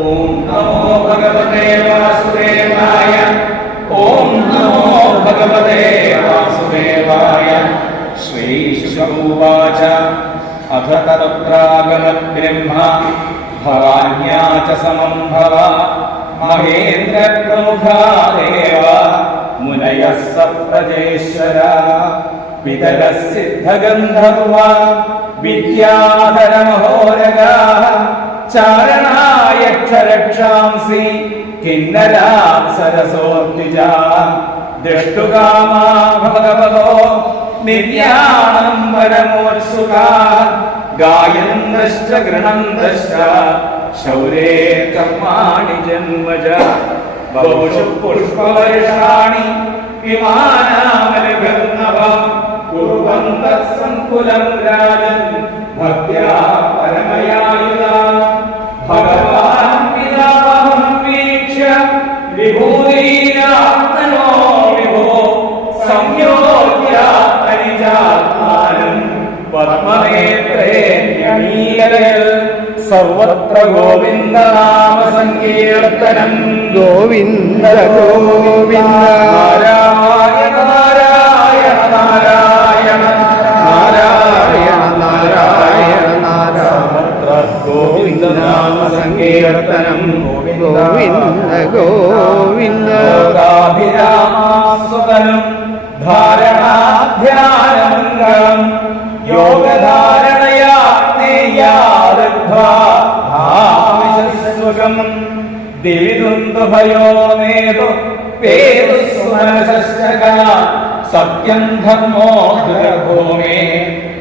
ഓം നമോ ഭഗവതേ വാസുദേവായ. ഓം നമോ ഭഗവതേ വാസുദേവായ. ശ്രീശുകൗവാച അഥ തത്രാഗമദ്ബ്രഹ്മ ഭവാന്യാ ച സമം ഭവ മഹേന്ദ്രപ്രമുഖാ ദേവ മുനയഃ സപ്തജേശ്വര പിതരഃ സിദ്ധഗന്ധർവാ വിദ്യാധരമഹോരഗാഃ ചാരണായക്ഷരക്ഷാംസി കിന്നരാപ്സരസോർദ്വിജാ ദൃഷ്ടുകാമാ ഭഗവതോ നിര്യാണം പരമോത്സുകാഃ ഗായന്തശ്ച ഗൃണന്തശ്ച ശൗരേ കർമാണി ജന്മജ ബഹുഷു പുഷ്പവർഷാണി വിമാനാമനുഗർണവം കുർവന്തഃ സങ്കുലം രാജൻ ഭക്ത്യാ പരമയായുധാ ഭഗവാൻ പിതാമഹം വീക്ഷ്യ വിഭൂതിരാത്മനോ വിഭോ സംയോജ്യ അനിജാത്മാനം പദ്മനേത്രേ ന്യമീലയൽ സർവത്ര ഗോവിന്ദനാമ സങ്കീർത്തനം ഗോവിന്ദ ഗോവിന്ദ നാരായണ നാരായണ നാരായണ നാരായണ നാരായണ നാരായണ ഗോവിന്ദനാമ സങ്കീർത്തനം ഗോവിന്ദ ഗോവിന്ദ ലോകാഭിരാമാസുതനം ധാരണാധ്യാനമംഗളം യോഗധാരണയാ േയാദുഃഖം ദിവിദുന്ദുഭയോ നേതു പേതുസ്മരശസ്യക സത്യം ധർമ്മോ ദുരഭൂമേ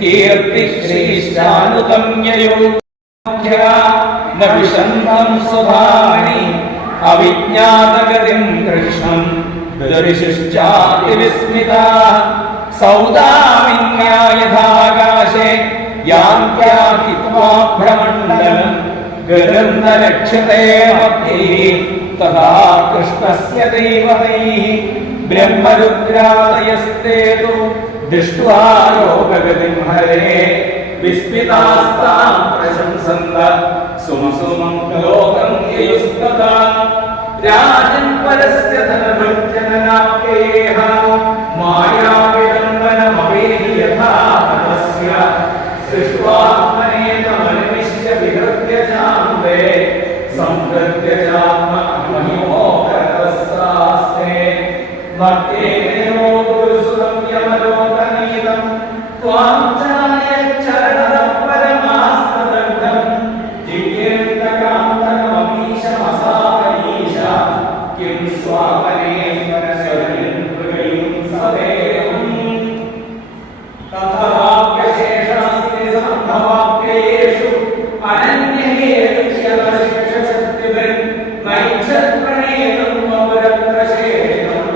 കീർത്തി ശ്രീശ്ചാനുതമ്യയോ ന വിശന്തം സ്വധാനി അവിജ്ഞാതഗതിം കൃഷ്ണം ദർശിശ്ചാതി വിസ്മിതാ സൗദാമിന്യായഥാകാശേ യാന്ത്യാഹിത്വാ ഭ്രമണ്ഡലം ഗഗനലക്ഷ്യത്തെ മധ്യേ തഥാ കൃഷ്ണസ്യ ദൈവതൈഃ ബ്രഹ്മരുദ്രാദയസ്തേതു ദൃഷ്ട്വാ യോഗഗതിം ഹരേ വിസ്മിതാസ്താം പ്രശംസന്ത സുമസുമം ലോകം യയുസ്തഥാ രാജൻ പരസ്യ ധനഭഞ്ജനനാപ്യേഹ മായാവിഡംബനമവേഹി യഥാ തസ്യ സൃഷ്ട്വാത്മനേതമനിമിഷ്യ വിഹൃത്യ ചാന്തേ സംഹൃത്യ ചാത്മഹിമോഹരവസ്ത്രാസ്തേ മധ്യേ ദേവോ ഗുരുസുതം യമലോകനീതം ത്വാം ചായച്ചരണം പരമാസ്തദഗ്ധം ജിഗേന്ദ്രകാന്തകമീശമസാപനീശ കിം സ്വാമനേശ്വരശരണം ഹൃദയം സദേവം തഥാപ്യശേഷാസ്തി സംഭവാപ്യേഷു അനന്യഹേതുഷ്യവശിക്ഷസത്യുവൻ നൈച്ഛത്പ്രണേതം അപരത്രശേഷം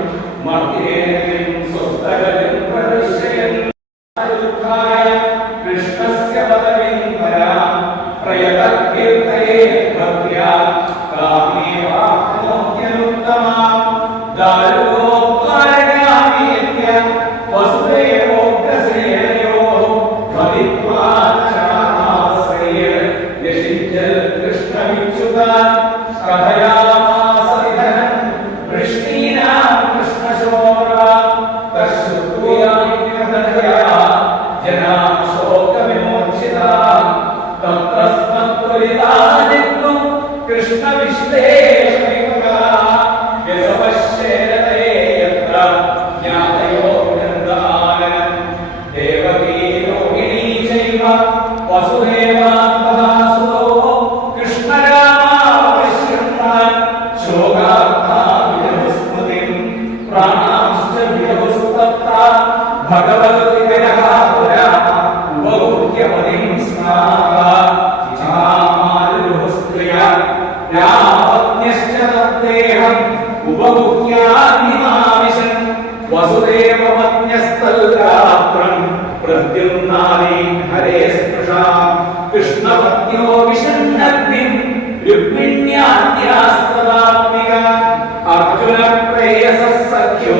മധ്യേനം സ്വസ്തഗതിം പ്രദർശയൻ ദുഃഖായ കൃഷ്ണസ്യ പദവിം പരാം പ്രയതകീർത്തയേ ഭക്ത്യാ കാമേവാപ്നോത്യനുത്തമാം ദാരുഗോദ്വാരകാമേത്യ വസുദേവോഗ്രസേനയോഃ ഭവിത്വാ ചാശ്രയ യശിഞ്ചൽ കൃഷ്ണവിച്യുതാ കഥയാമാസ വിധനം വൃഷ്ണീനാം കൃഷ്ണശോഭ്രാ തശ്രുത്വയാ ജനാ ശോകവിമോചിതാ തത്രസ്മത്വരിതാനിത്വം കൃഷ്ണവിശ്ലേഷമികാ യസവശ്യേരതേ യത്ര ജ്ഞാതയോ വൃന്ദാവനം ദേവകീ രോഹിണീ ചൈവ വസുദേവാന്തഥാ സുതോ കൃഷ്ണരാമാവശ്യന്താൻ ശോകാർത്താ വിരഹസ്മൃതിം പ്രാണാംശ്ച വിരഹസ്തത്ര ഭഗവതി വിരഹാപുരാ ഉപഗുഹ്യമതിം സ്നാഹ ചിചാമാരുരുഹസ്ത്രിയാ രാമപത്ന്യശ്ച തദ്ദേഹം ഉപഗുഹ്യാന്നിമാവിശൻ വസുദേവപത്ന്യസ്തൽരാത്രം പ്രദ്യുമ്നാദീൻ ഹരേ സ്പൃശാ കൃഷ്ണപത്ന്യോ വിഷന്നഗ്നിം രുക്മിണ്യാദ്യാസ്തദാത്മിക അർജുന പ്രേയസഃ സഖ്യോ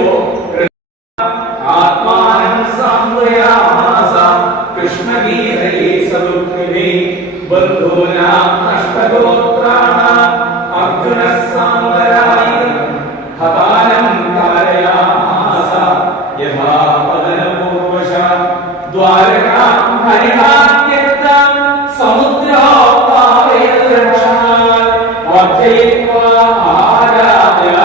ആത്മാനം സാന്ത്വയാമാസ കൃഷ്ണഗീതൈ സദുഃഖിഭിः ബന്ധൂനാം നഷ്ടഗോത്രാണാം അർജുനഃ സാംബരായി ഹതാനം കാരയാമാസ യഥാ പതനപൂർവശ ദ്വാരകാം ഹരിഹാത്യക്തം സമുദ്രോപാവേതരക്ഷാൽ വർദ്ധയിത്വാ ആരാധ്യ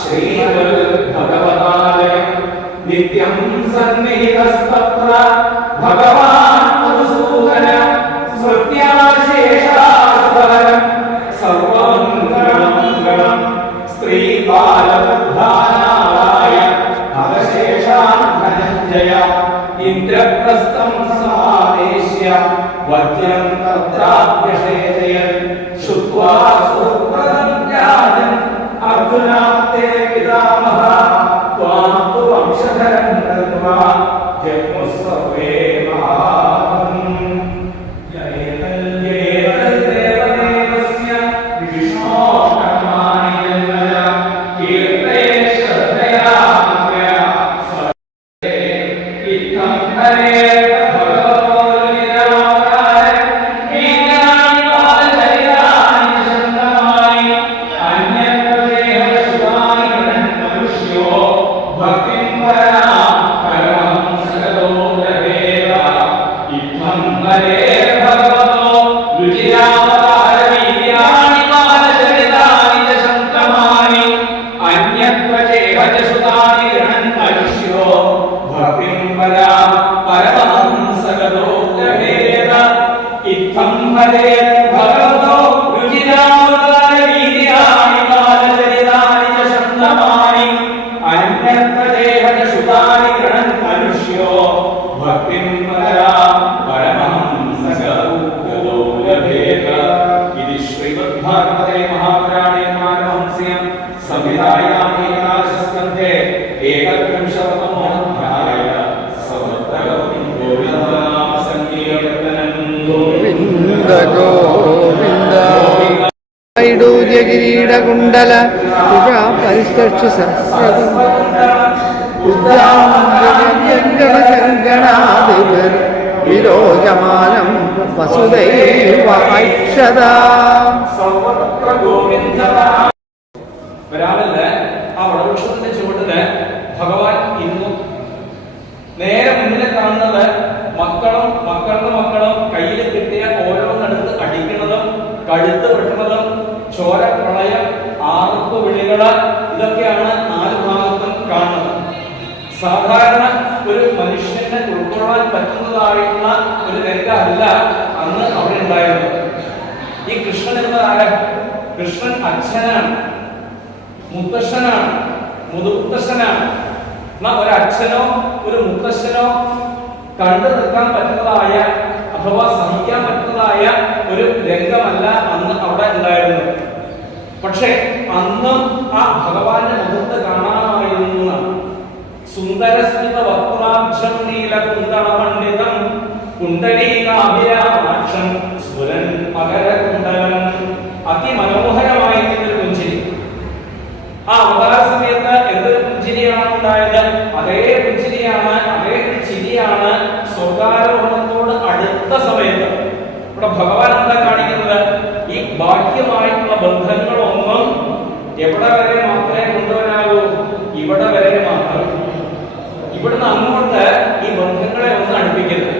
ശ്രീമൽ ഭഗവതാലയം നിത്യം സന്നിഹിതസ്തത്ര ഭഗവാൻ മധുസൂദന സ്മൃത്യാശേഷാസ്പരം സർവം ഗണം സ്ത്രീബാലവൃദ്ധാനായ അവശേഷാൻ ധനഞ്ജയ ഇന്ദ്രപ്രസ്ഥം സമാവേശ്യ വജ്രം തത്രാഭ്യഷേചയൻ ശ്രുത്വാ സുപ്രദം രാജൻ അർജുനാപ്തേ പിതാമഹ ത്വാം തു വംശധരം കൃത്വാ ജഗ്മുഃ സർവേ മഹാബലം ജയേതൽ ദേവദേവസ്യ വിഷ്ണോഃ കർമാണി ജന്മജ കീർത്തയേ ശ്രദ്ധയാ ഇത്തം ഹരേ ഭഗവതോ നിരാകാര വീരാണി ബാലചരിതാനി ശന്തമായി അന്യപ്രദേഹശുഭാനി മനുഷ്യോ ഭക്തിം പരാം പരമം സകലോ ലഭേത ഇത്തം ഹരേ ഭഗവതോ രുചിരാവതാര വീരാണി ബാലചരിതാനി ശന്തമായി അന്യപ്രദേഹശുഭാനി മനുഷ്യോ ഭക്തിം പരാം പരമം സകലോ ലഭേത ഇത്തം ഹരേ ഭഗവതോ രുചിരാവതാര വീര്യാണി ബാലചരിതാനി ശന്തമായി അന്യപ്രദേഹശുഭാനി ഗൃഹൻ മനുഷ്യോ ഭക്തിം പരാം പരമം സകലോ ലഭേത ഇതി ശ്രീമദ്ഭാഗവതേ മഹാപുരാണേ മാനവംസ്യം സംഹിതായാം ഏകാദശസ്കന്ധേ ഏകത്രിംശതമോऽധ്യായ സമർപ്പണം ഗോവിന്ദനാമ സങ്കീർത്തനം ഗോവിന്ദ ഗോവിന്ദ വൈഡൂര്യകിരീടകുണ്ടല പരിസ്പർശു സഹസ്രഗണാധിപർ വിരോചമാനം വസുദൈവൈക്ഷത സർവത്ര ഗോവിന്ദ. വരാമല്ല ആ വടവൃക്ഷത്തിന്റെ ചുവട്ടില് ഭഗവാൻ ഇരുന്നു. നേരെ മുന്നിൽ കാണുന്നത് മക്കളും മക്കളുടെ മക്കളും കയ്യിൽ കിട്ടിയ ഓരോന്നെടുത്ത് അടിക്കുന്നതും കഴുത്ത് വെട്ടുന്നതും ചോര പ്രളയം ആർപ്പ് വിളികള് ഇതൊക്കെയാണ് നാല് ഭാഗത്തും കാണുന്നത്. സാധാരണ ഒരു മനുഷ്യന് ഉൾക്കൊള്ളാൻ പറ്റുന്നതായിട്ടുള്ള ഒരു രംഗമല്ല അന്ന് അവിടെ ഉണ്ടായിരുന്നത്. ഈ കൃഷ്ണൻ എന്ന ആര്? കൃഷ്ണൻ അച്ഛനാണ്, മുത്തശ്ശനാണ്, മുതുമുത്തശ്ശനാണ്. ഒരു അച്ഛനോ ഒരു മുത്തശ്ശനോ കണ്ടു നിൽക്കാൻ പറ്റുന്നതായ അഥവാ സഹിക്കാൻ പറ്റുന്നതായ ഒരു രംഗമല്ല അന്ന് അവിടെ ഉണ്ടായിരുന്നത്. പക്ഷെ അന്നും ആ ഭഗവാന്റെ മുഖത്ത് കാണാമായിരുന്ന സുന്ദരസ്മിത വക്രാബ്ജം നീലകുന്തള പണ്ഡിതം കുണ്ടലീകാഭിരാമാക്ഷം സ്ഫുരൻ മകരകുണ്ടലം. അതിമനോഹരമായിട്ടുള്ളൊരു പുഞ്ചിരി. ആ അവതാര സമയത്ത് എന്തൊരു പുഞ്ചിരിയാണ് ഉണ്ടായത്? അതേ പുഞ്ചിരിയാണ്, അതേ ചിരിയാണ് സ്വർഗാരോഹണത്തോട് അടുത്ത സമയത്ത്. ഇവിടെ ഭഗവാൻ എന്താ കാണിക്കുന്നത്? ഈ ബാഹ്യമായിട്ടുള്ള ബന്ധങ്ങളൊന്നും എവിടെ വരെ മാത്രമേ കൊണ്ടുവരാവൂ? ഇവിടെ വരെ മാത്രം. ഇവിടുന്ന് അങ്ങോട്ട് ഈ ബന്ധങ്ങളെ ഒന്ന് അടുപ്പിക്കരുത്.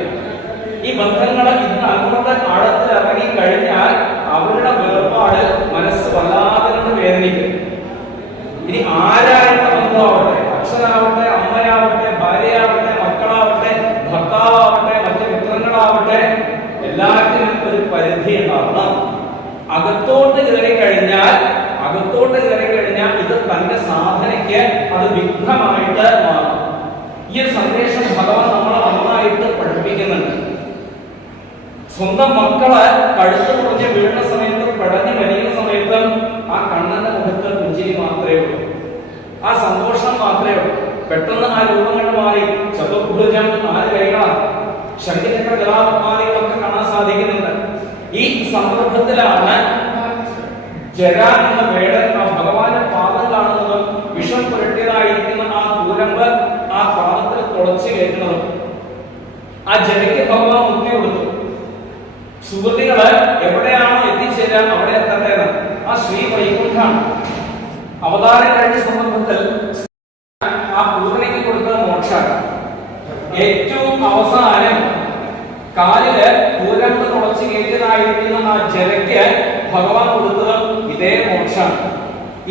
ഈ ബന്ധങ്ങളെ ഇന്ന് അങ്ങോട്ട് ആഴത്തിൽ ഇറങ്ങി കഴിഞ്ഞാൽ അവരുടെ വേർപാട് മനസ്സ് വല്ലാതെ കൊണ്ട് വേദനിക്കും. ഇനി ആരായിട്ടുള്ള ബന്ധമാവട്ടെ, അച്ഛനാവട്ടെ, അമ്മയാവട്ടെ, ഭാര്യയാവട്ടെ, മക്കളാവട്ടെ, ഭർത്താവട്ടെ, മറ്റു മിത്രങ്ങളാവട്ടെ, എല്ലാത്തിനും ഒരു പരിധി ഉണ്ടാവണം. അകത്തോട്ട് കയറി കഴിഞ്ഞാൽ ഇത് തന്റെ സാധനയ്ക്ക് അത് വിഘ്നമായിട്ട് മാറും. ഈ ഒരു സന്ദേശം ഭഗവാൻ നമ്മളെ നന്നായിട്ട് പഠിപ്പിക്കുന്നുണ്ട്. സ്വന്തം മക്കള് കഴുത്ത് കുറഞ്ഞ് വീഴുന്ന സമയത്ത്, പടഞ്ഞ് വലിയുന്ന സമയത്തും ആ കണ്ണന്റെ മുഖത്ത് പുഞ്ചിരി മാത്രമേ ഉള്ളൂ, ആ സന്തോഷം മാത്രമേ ഉള്ളൂ. പെട്ടെന്ന് ആ രൂപം കണ്ട് മാറി. ചതുർഭുജം, 4 കൈകളാണ്, ശംഖചക്ര ഗദാപദ്മാദികളൊക്കെ കാണാൻ സാധിക്കുന്നുണ്ട്. ഈ സന്ദർഭത്തിലാണ് ജരാ എന്ന വേടൻ ആ ഭഗവാന്റെ പാദം കാണുന്നതും വിഷം പുരട്ടിയതായിരിക്കുന്ന ആ കൂരമ്പ് ആ പാദത്തിൽ തുളച്ചു കയറ്റുന്നതും. ആ ജനയ്ക്ക് ഭഗവാൻ മുക്തി കൊടുത്തു. സുഹൃത്തുക്കള് എവിടെയാണോ എത്തിച്ചേരാൻ അവിടെ എത്തട്ടെ. ആ ശ്രീ വൈകുണ്ഠാണ്. അവതാരം കഴിഞ്ഞ സന്ദർഭത്തിൽ ആ പൂതനയ്ക്ക് കൊടുത്ത മോക്ഷമാണ്. ഏറ്റവും അവസാനം കാലില് പൂരമ്പ് തുളച്ച് കയറ്റിയതായിരിക്കുന്ന ആ ജലയ്ക്ക് ഭഗവാൻ കൊടുത്തത് ഇതേ മോക്ഷമാണ്.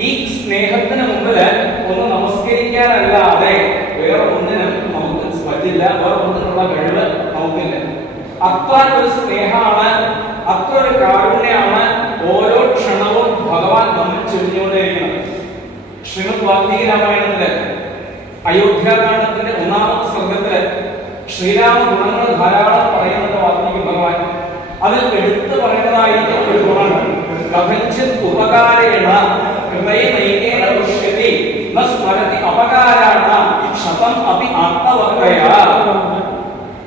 ഈ സ്നേഹത്തിന് മുമ്പില് ഒന്ന് നമസ്കരിക്കാനല്ലാതെ വേറെ ഒന്നിനും നമുക്ക് പറ്റില്ല, വേറെ ഒന്നിനുള്ള കഴിവ് നമുക്കില്ല. അത്ര ഒരു സ്നേഹമാണ്, അത്ര ഒരു കാരുണ്യമാണ് ഓരോ ക്ഷണവും ഭഗവാൻ നമ്മിൽ ചൊരിഞ്ഞുകൊണ്ടേയിരിക്കുന്നത്. ശ്രീമദ് വാൽമീകി രാമായണത്തില് അയോധ്യാകാണ്ഡത്തിന്റെ 1-ാമത്തെ സർഗത്തില് ശ്രീരാമ ഗുണങ്ങൾ ധാരാളം പറയുന്നുണ്ട് വാൽമീകി ഭഗവാൻ. അതിൽ എടുത്തു പറയുന്നതായിരിക്കും ഒരു ഗുണങ്ങൾ കഥഞ്ചിത് ഉപകാരേണ ഹൃദയമൈകേന ദുഷ്യതി ന സ്മരതി അപകാരാണ ശതം അപി ആത്മവക്തയാ.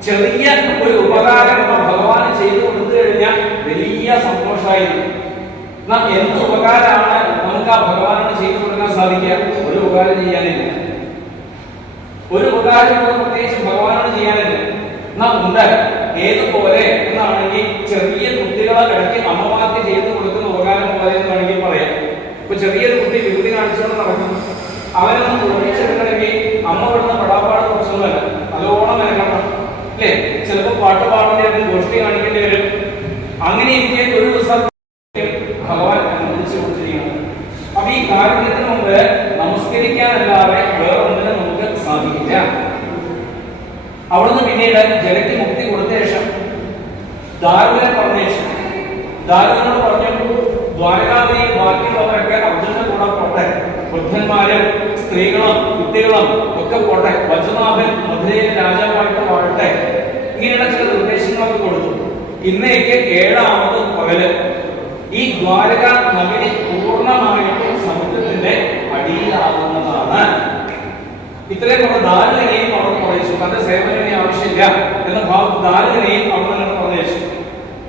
ചെറിയ ഒരു ഉപകാരം ഭഗവാൻ ചെയ്തു കൊടുത്തു കഴിഞ്ഞാൽ വലിയ സന്തോഷമായിരുന്നു. എന്ത് ഉപകാരമാണ് നമുക്ക് ആ ഭഗവാനോട് ചെയ്തു കൊടുക്കാൻ സാധിക്കുക? ഒരു ഉപകാരം ചെയ്യാനില്ല. ഒരു ഉപകാരം പ്രത്യേകിച്ച് ഭഗവാനോട് ചെയ്യാനില്ല. ഉണ്ട് ഏതുപോലെ എന്നാണെങ്കിൽ ചെറിയ കുട്ടികളെ ഇടയ്ക്ക് അമ്മമാർക്ക് ചെയ്തു കൊടുക്കുന്ന ഉപകാരം പോലെ എന്ന് വേണമെങ്കിൽ പറയാം. ഇപ്പൊ ചെറിയൊരു കുട്ടി വികൃതി കാണിച്ചുകൊണ്ട് നടക്കുന്നു, അവനൊന്ന് ഒഴിച്ചെടുക്കണമെങ്കിൽ അമ്മ പെടുന്ന പെടാപ്പാട് കുറച്ചൊന്നുമല്ല, നല്ലോണം മെനക്കണം അല്ലേ? ചിലപ്പോൾ പാട്ട് പാടേണ്ടി വരും, ഗോഷ്ഠി കാണിക്കേണ്ടി വരും. അങ്ങനെ ഇരിക്കെ ഒരു ദിവസം ഭഗവാൻ അനുവദിച്ചു കൊടുത്തിരിക്കുകയാണ്. അപ്പൊ ഈ കാരുണ്യത്തിന് മുമ്പ് നമസ്കരിക്കാനല്ലാതെ വേറെ ഒന്നിനും നമുക്ക് സാധിക്കില്ല. അവിടുന്ന് പിന്നീട് ജലയ്ക്ക് മുക്തി കൊടുത്ത ശേഷം ദാരുവിനെ പറഞ്ഞ ശേഷം ദാരുവിനോട് പറഞ്ഞു, ദ്വാരകാപുരിയിൽ ബാക്കിയുള്ളവരൊക്കെ അർജുനന്റെ കൂടെ പോട്ടെ, വൃദ്ധന്മാരും സ്ത്രീകളും കുട്ടികളും ഒക്കെ പോട്ടെ, വജ്രനാഭൻ മധുരയിൽ രാജാവായിട്ട് വാഴട്ടെ. ഇങ്ങനെയുള്ള ചില നിർദ്ദേശങ്ങളൊക്കെ കൊടുത്തു. ഇന്നേക്ക് 7-ാമത് പകല് ഈ ദ്വാരക നഗരി പൂർണ്ണമായിട്ടും സമുദ്രത്തിന്റെ അടിയിലാകുന്നതാണ്. ഇത്രയും പറഞ്ഞ ദാരുവിനെയും അവിടെ പറയിച്ചു. തന്റെ സേവനനെ ആവശ്യമില്ല എന്ന ഭാവം ദാരുവിനെയും അവിടെ നിന്ന് പറഞ്ഞയച്ചു.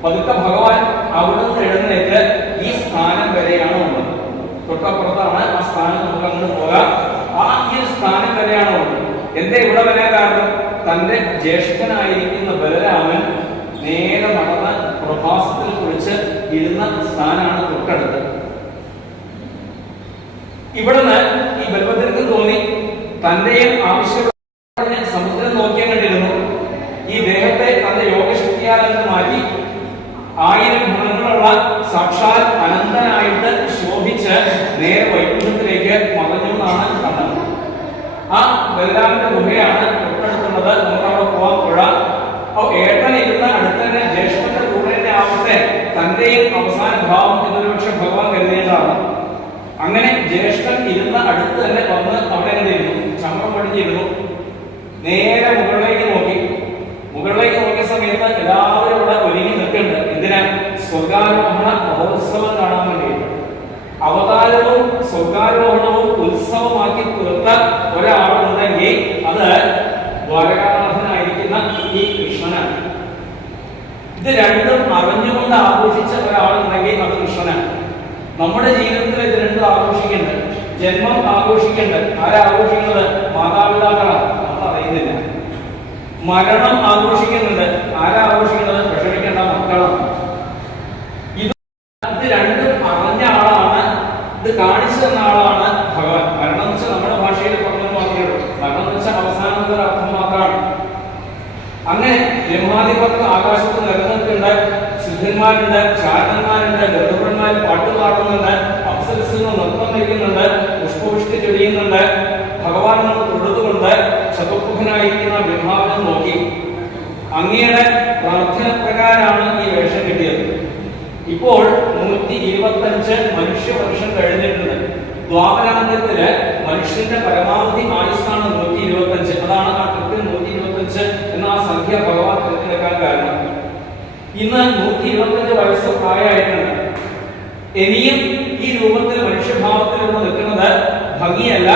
പതുക്കെ ഭഗവാൻ അവിടെ നിന്ന് എഴുന്നേറ്റ് ഈ സ്ഥാനം വരെയാണ് ഉള്ളത്. തൊട്ടപ്പുറത്താണ് ആ സ്ഥാനം, നമുക്ക് അങ്ങോട്ട് പോകാം. ഈ സ്ഥാനം വരെയാണ് ഉള്ളത്. എന്താ ഇവിടെ വരാൻ കാരണം? തന്റെ ജ്യേഷ്ഠനായിരിക്കുന്ന ബലരാമൻ നേരെ നടന്ന് പ്രഭാസത്തിൽ കുറിച്ച് ഇരുന്ന സ്ഥാനാണ് തൊട്ടടുത്ത്. ഇവിടുന്ന് ഈ ബലഭദ്രക്ക് തോന്നി തന്റെയും ആവശ്യപ്പെട്ട സമുദ്രം നോക്കിയാൽ കണ്ടിരുന്നു. ഈ ദേഹത്തെ തന്റെ യോഗശക്തിയാൽ മാറ്റി 1000 ഗുണങ്ങളുള്ള സാക്ഷാൽ അനന്തനായിട്ട് ശോഭിച്ച് നേരെ വൈകുണ്ഠത്തിലേക്ക് മറഞ്ഞു എന്നാണ് കണ്ടത്. ആ ബലരാമന്റെ ഗുഹയാണ് തൊട്ടടുത്തുള്ളത്. നമുക്ക് അവിടെ പോവാൻ പുഴ. ഏട്ടൻ ഇരുന്ന അടുത്ത് തന്നെ ജ്യേഷ്ഠന്റെ കൂടെ തന്നെ ആവട്ടെ തന്റെയും അവസാന ഭാവം എന്നൊരു പക്ഷെ ഭഗവാൻ കരുതിയതാണ്. അങ്ങനെ ജ്യേഷ്ഠൻ ഇരുന്ന അടുത്ത് തന്നെ വന്ന് അവിടെ ഇരുന്നു, ചമ്രം പടിഞ്ഞിരുന്നു. നേരെ മുകളിലേക്ക് നോക്കി. മുകളിലേക്ക് നോക്കിയ സമയത്ത് എല്ലാവരും ഇവിടെ ഒരുങ്ങി നിൽക്കുന്നുണ്ട്. എന്തിനാ? സ്വർഗാരോഹണ മഹോത്സവം കാണാൻ വേണ്ടിയിട്ട്. അവതാരവും സ്വർഗാരോഹണവും ഉത്സവമാക്കി തീർത്ത ഒരാളുണ്ടെങ്കിൽ അത് ദ്വാരകാനാഥനായിരിക്കുന്ന ഈ കൃഷ്ണനാണ്. ഇത് രണ്ടും അറിഞ്ഞുകൊണ്ട് ആഘോഷിച്ച ഒരാളുണ്ടെങ്കിൽ അത് കൃഷ്ണനാണ്. നമ്മുടെ ജീവിതത്തിൽ ഇത് രണ്ടും ആഘോഷിക്കേണ്ടത്. ജന്മം ആഘോഷിക്കേണ്ടത് ആരാഘോഷിക്കുന്നത്? മാതാപിതാക്കളാണ്, നമ്മൾ അറിയുന്നില്ല. മരണം ആഘോഷിക്കുന്നുണ്ട് ആരാഘോഷിക്കുന്നത്? വിഷമിക്കേണ്ട മക്കളാണ്. ഇത് രണ്ടും അറിഞ്ഞ ആളാണ്, ഇത് കാണിച്ചു തന്ന ആളാണ് ഭഗവാൻ. മരണം എന്ന് വെച്ചാൽ നമ്മുടെ ഭാഷയിൽ പറഞ്ഞു മാത്രമേ ഉള്ളൂ. മരണം എന്ന് വെച്ചാൽ അവസാനത്തെ ഒരു അർത്ഥം മാത്രമാണ്. അങ്ങനെ ബ്രഹ്മാധിപർക്ക് ആകാശത്ത് നിലനിൽക്കുന്നുണ്ട്, സിദ്ധന്മാരുണ്ട്, ചാരണന്മാരുണ്ട്, ഗന്ധർവന്മാർ പാട്ട് പാടുന്നുണ്ട്, അപ്സരസുകൾ നൃത്തം വയ്ക്കുന്നുണ്ട്, പുഷ്പവൃഷ്ടി ചൊരിയുന്നുണ്ട്. ഭഗവാൻ തൊഴുതുകൊണ്ട് ചതുർമുഖനായിരിക്കുന്ന ബ്രഹ്മാവിനെ നോക്കി. അങ്ങയുടെ പ്രാർത്ഥന പ്രകാരമാണ് ഈ വേഷം കിട്ടിയത്. ഇപ്പോൾ 125 മനുഷ്യവർഷം കഴിഞ്ഞിട്ടുണ്ട്. ദ്വാപരാന്ത്യത്തില് മനുഷ്യന്റെ പരമാവധി ആയുസ്സാണ് 125. അതാണ് ആ കൃത്യം 125 എന്ന ആ സംഖ്യ ഭഗവാൻ തിരഞ്ഞെടുക്കാൻ കാരണം. ഇന്ന് 125 വയസ്സ് പ്രായമായിട്ടുണ്ട്. ഇനിയും ഈ രൂപത്തിൽ മനുഷ്യഭാവത്തിൽ ഇവിടെ നിൽക്കുന്നത് ഭംഗിയല്ല.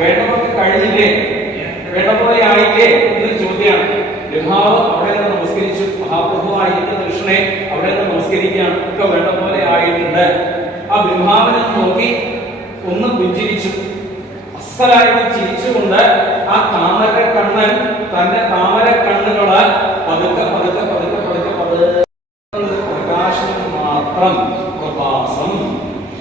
വേണ്ടവർക്ക് കഴിഞ്ഞില്ലേ, വേണ്ട പോലെ ആയില്ലേ എന്നൊരു ചോദ്യമാണ്. ബ്രഹ്മാവ് അവിടെ നിന്ന് നമസ്കരിച്ചു. മഹാപ്രഭുവായിരിക്കുന്ന കൃഷ്ണനെ അവിടെ നിന്ന് നമസ്കരിക്കുകയാണ്. ഒക്കെ വേണ്ട പോലെ ആയിട്ടുണ്ട്. ആ ബ്രഹ്മാവിനെ നോക്കി ഒന്ന് പുഞ്ചിരിച്ചു. അസലായിട്ട് ചിരിച്ചുകൊണ്ട് ആ താമര കണ്ണൻ തന്റെ താമര കണ്ണുകള് പതുക്കെ പതുക്കെ പതുക്കെ പതുക്കെ പ്രകാശം മാത്രം പ്രഭാസം.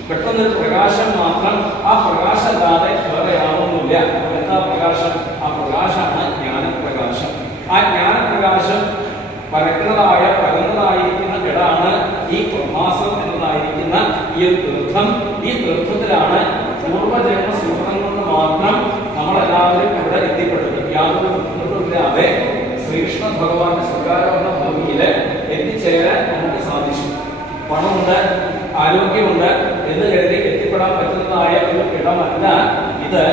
പെട്ടെന്നൊരു പ്രകാശം മാത്രം. ആ പ്രകാശമല്ലാതെ വേറെ യാതൊന്നുമില്ല. എന്താ പ്രകാശം? ആ പ്രകാശമാണ് ജ്ഞാനപ്രകാശം. ആ ജ്ഞാനപ്രകാശം പരന്നതായിരിക്കുന്ന ഇടാണ് ഈ പ്രഭാസം എന്നതായിരിക്കുന്ന ഈ ഒരു തീർത്ഥം. ഈ തീർത്ഥത്തിലാണ് പൂർവജന്മ സുഹൃതം കൊണ്ട് മാത്രം നമ്മളെല്ലാവരും ഇവിടെ എത്തിപ്പെട്ടത്. യാതൊരു ബുദ്ധിമുട്ടുമില്ലാതെ ശ്രീകൃഷ്ണ ഭഗവാന്റെ സ്വർഗാരോഹണ ഭൂമിയിൽ എത്തിച്ചേരാൻ നമുക്ക് സാധിച്ചു. പണമുണ്ട്, ആരോഗ്യമുണ്ട് എന്ന് കരുതി എത്തിപ്പെടാൻ പറ്റുന്നതായ ഒരു ഇടമല്ല ഇത്.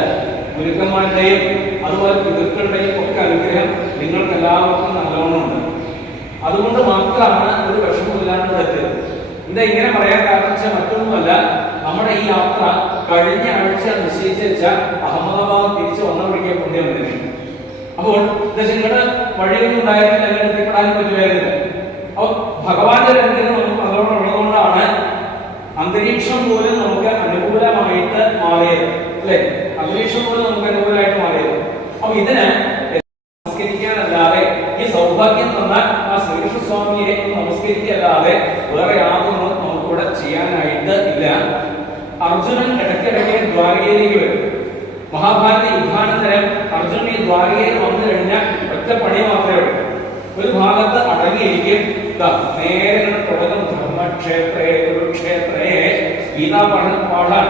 ഗുരുക്കന്മാരുടെയും അതുപോലെ പിതൃക്കളുടെയും ഒക്കെ അനുഗ്രഹം നിങ്ങൾക്ക് എല്ലാവർക്കും നല്ലോണമുണ്ട്. അതുകൊണ്ട് മാത്രമാണ് ഒരു വിഷമമില്ലാണ്ട് എത്തിയത്. ഇത് ഇങ്ങനെ പറയാൻ കാരണം വെച്ചാൽ മറ്റൊന്നുമല്ല, നമ്മുടെ ഈ യാത്ര കഴിഞ്ഞ ആഴ്ച നിശ്ചയിച്ച് വെച്ച അഹമ്മദാബാദ് തിരിച്ചു വന്ന വഴിക്ക് പുണ്യം വന്നിരുന്നു. അപ്പോൾ നിങ്ങളുടെ വഴിയൊന്നും ഉണ്ടായിരുന്നില്ല, അങ്ങനെ എത്തിപ്പെടാനും പറ്റുമായിരുന്നില്ല. അപ്പോൾ ഭഗവാന്റെ അനുഗ്രഹം നമുക്ക് അതോടെ ഉള്ളതുകൊണ്ടാണ് അന്തരീക്ഷം പോലും നമുക്ക് അനുകൂലമായിട്ട് മാറിയത്, അല്ലെ? അന്തരീക്ഷം പോലും നമുക്ക് അനുകൂലമായിട്ട് മാറിയത്. അപ്പൊ ഇതിന് നമസ്കരിക്കാനല്ലാതെ, ഈ സൗഭാഗ്യം തന്ന ആ ശ്രീകൃഷ്ണ സ്വാമിയെ നമസ്കരിക്കല്ലാതെ വേറെ യാതൊന്നും നമുക്കിവിടെ ചെയ്യാനായിട്ട് ഇല്ല. അർജുനൻ ഇടയ്ക്കിടയ്ക്ക് ദ്വാരകയിലേക്ക് വരും. മഹാഭാരത യുദ്ധാനന്തരം അർജുനൻ ഈ ദ്വാരകയിൽ വന്നു കഴിഞ്ഞാൽ ഒറ്റ പണി മാത്രമേ ഉള്ളൂ. ഒരു ഭാഗത്ത് അടങ്ങിയിരിക്കും, നേരെ തുടങ്ങും ധർമ്മക്ഷേത്രേ കുരുക്ഷേത്രേ ഗീതാപാഠം.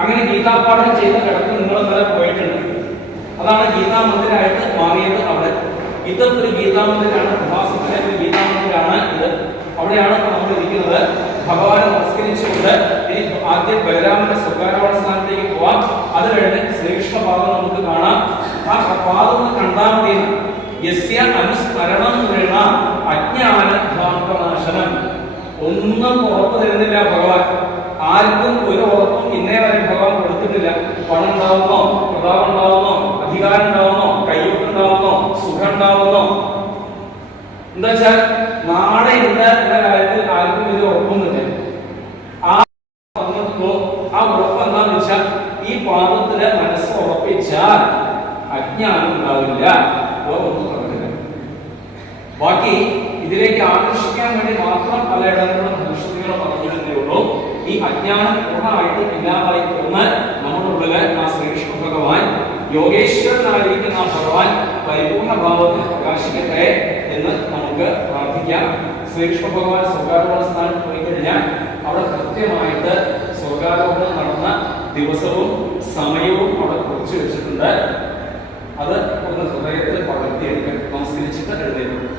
അങ്ങനെ ഗീതാപാഠം ചെയ്ത കിടക്ക് നിങ്ങൾ ഇന്നലെ പോയിട്ടുണ്ട്. അതാണ് ഗീതാ മന്ദിരമായിട്ട് മാറിയത്. അവിടെ ഇതൊരു ഗീതാ മന്ദിരാണ്, പ്രഭാസത്തിലെ ഒരു ഗീതാ മന്ദിരാണ് ഇത്. അവിടെയാണ് നമ്മൾ ഇരിക്കുന്നത്. ഭഗവാനെ നമസ്കരിച്ചുകൊണ്ട് ഇനി ആദ്യം ബലരാമന്റെ സ്വർഗാരോഹണ സ്ഥാനത്തേക്ക് പോവാം. അത് കഴിഞ്ഞ് ശ്രീകൃഷ്ണ പാദം നമുക്ക് കാണാം. ആ പാദം കണ്ടാൽ മതി. യസ്യ അനുസ്മരണം വേണ അജ്ഞാനനാശനം. ഒന്നും ഉറപ്പ് തരുന്നില്ല ഭഗവാൻ. ആർക്കും ഒരു ഉറപ്പും ഇന്നേ വരെ ഭഗവാൻ കൊടുത്തിട്ടില്ല. പണം ഉണ്ടാവുന്നോ, പ്രതാപം ഉണ്ടാവുന്നോ, അധികാരം ഉണ്ടാവുന്നോ, കയ്യൊട്ടുണ്ടാവുന്നോ, സുഖം ഉണ്ടാവുന്നോ, എന്താ വെച്ചാൽ നാളെ ഉണ്ട് എന്ന കാര്യത്തിൽ ആർക്കും ഇത് ഉറപ്പൊന്നുമില്ല. ആ ഉറപ്പ് എന്താന്ന് വെച്ചാൽ ഈ പാദത്തില് മനസ്സ് ഉറപ്പിച്ചാൽ അജ്ഞാനം ഉണ്ടാവില്ല. ഒന്നും പറഞ്ഞില്ല. ബാക്കി ഇതിലേക്ക് ആകർഷിക്കാൻ വേണ്ടി മാത്രം പലയിടങ്ങളിലും ഭവിഷ്യത്തുകൾ പറഞ്ഞിരുന്നേ ഉള്ളൂ. ഈ അജ്ഞാനം പൂർണ്ണമായിട്ട് ഇല്ലാതായി തീർന്ന് നമ്മുടെ ഉള്ളില് ആ ശ്രീകൃഷ്ണ ഭഗവാൻ, യോഗേശ്വരനായിരിക്കുന്ന ആ ഭഗവാൻ പരിപൂർണ ഭാവത്തിൽ പ്രകാശിക്കട്ടെ എന്ന് നമുക്ക് പ്രാർത്ഥിക്കാം. ശ്രീകൃഷ്ണ ഭഗവാൻ സ്വർഗാരോഹണ സ്ഥാനം പോയി കഴിഞ്ഞാൽ അവിടെ കൃത്യമായിട്ട് സ്വർഗാരോഹണം നടന്ന ദിവസവും സമയവും അവിടെ കുറിച്ച് വെച്ചിട്ടുണ്ട്. അത് ഒന്ന് ഹൃദയത്തിൽ പകർത്തിയെടുക്കാൻ നമസ്കരിച്ചിട്ട് എഴുന്നേൽക്കും.